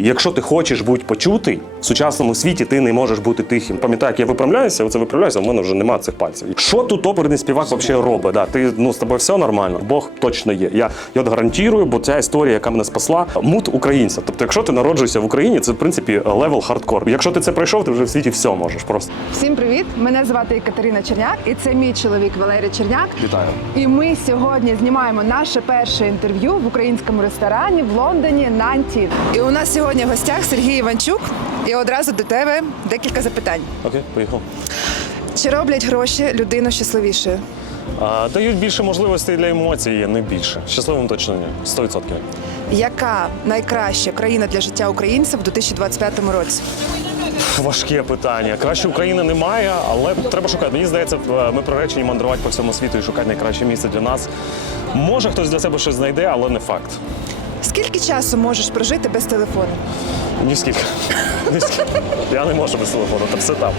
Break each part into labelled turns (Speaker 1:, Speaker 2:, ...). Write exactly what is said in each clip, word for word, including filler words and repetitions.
Speaker 1: Якщо ти хочеш бути почутий, в сучасному світі ти не можеш бути тихим. Пам'ятаю, як я виправляюся, оце виправляюся, в мене вже немає цих пальців. Що тут оперний співак взагалі робить? Да, ти, ну, з тобою все нормально, Бог точно є. Я, я от гарантую, бо ця історія, яка мене спасла, мут українця. Тобто, якщо ти народжуєшся в Україні, це, в принципі, левел хардкор. Якщо ти це пройшов, ти вже в світі все можеш просто.
Speaker 2: Всім привіт! Мене звати Катерина Черняк, і це мій чоловік Валерій Черняк.
Speaker 1: Вітаю.
Speaker 2: І ми сьогодні знімаємо наше перше інтерв'ю в українському ресторані в Лондоні «Нантін». І у нас сьогодні в гостях Сергій Іванчук. І одразу до тебе декілька запитань.
Speaker 1: Окей, поїхав.
Speaker 2: Чи роблять гроші людину щасливішою?
Speaker 1: А, дають більше можливостей для емоцій, не більше. Щасливим точно ні. сто відсотків.
Speaker 2: Яка найкраща країна для життя українців у дві тисячі двадцять п'ятому році?
Speaker 1: Важке питання. Краще України немає, але треба шукати. Мені здається, ми приречені мандрувати по всьому світу і шукати найкраще місце для нас. Може, хтось для себе щось знайде, але не факт.
Speaker 2: Скільки часу можеш прожити без телефону?
Speaker 1: Ні скільки. Ні скільки. Я не можу без телефону, там все там.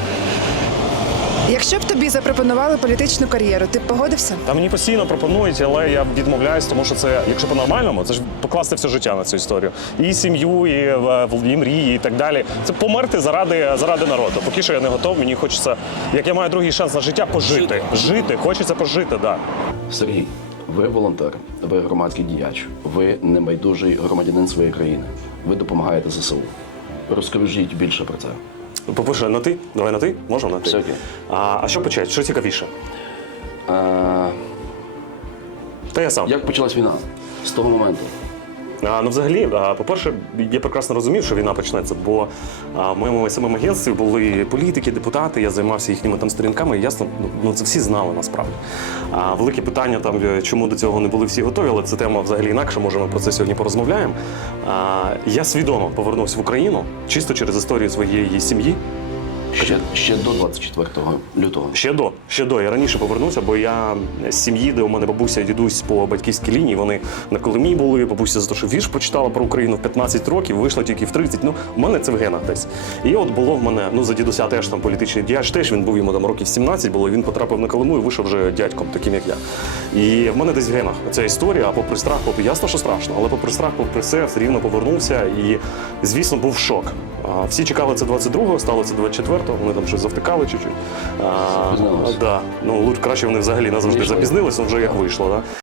Speaker 2: Якщо б тобі запропонували політичну кар'єру, ти б погодився?
Speaker 1: Та мені постійно пропонують, але я відмовляюсь, тому що це, якщо по-нормальному, це ж покласти все життя на цю історію. І сім'ю, і, і мрії, і так далі. Це померти заради, заради народу. Поки що я не готов, мені хочеться, як я маю другий шанс на життя, пожити. Жити, хочеться пожити, так. Да.
Speaker 3: Сергій, ви волонтер, ви громадський діяч, ви небайдужий громадянин своєї країни. Ви допомагаєте ЗСУ. Розкажіть більше про це.
Speaker 1: По-перше, на ти? Давай на ти? Можемо на ти?
Speaker 3: Все окей.
Speaker 1: А, а що почати? Що цікавіше?
Speaker 3: А,
Speaker 1: Та я сам.
Speaker 3: як почалась війна? З того моменту.
Speaker 1: А, ну, взагалі, а, по-перше, я прекрасно розумів, що війна почнеться, бо а, в моєму самому агентстві були політики, депутати, я займався їхніми там сторінками, і ясно, ну це всі знали насправді. А, велике питання, там, чому до цього не були всі готові, але це тема взагалі інакша, може ми про це сьогодні порозмовляємо. А, я свідомо повернувся в Україну, чисто через історію своєї сім'ї.
Speaker 3: Ще, ще до двадцять четвертого лютого.
Speaker 1: Ще до, ще до. Я раніше повернувся, бо я з сім'ї, де у мене бабуся і дідусь по батьківській лінії, вони на Колимі були, бабуся за те, що вірш прочитала про Україну в п'ятнадцять років, вийшла тільки в тридцять. Ну, у мене це в генах десь. І от було в мене, ну, за дідуся теж там політичний діяч, теж він був, йому там років сімнадцять було, він потрапив на Колиму і вийшов вже дядьком, таким як я. І в мене десь в генах ця історія, а попри страх, попри, ясно, що страшно, але попри страх, попри все, все рівно повернувся і, звісно, був шок. А, всі чекали це двадцять другого, стало це двадцять четвертого, вони там щось завтикали чуть-чуть. А,
Speaker 3: Запізнилось.
Speaker 1: да. Ну, краще вони взагалі назавжди запізнилися, вже як вийшло. Да?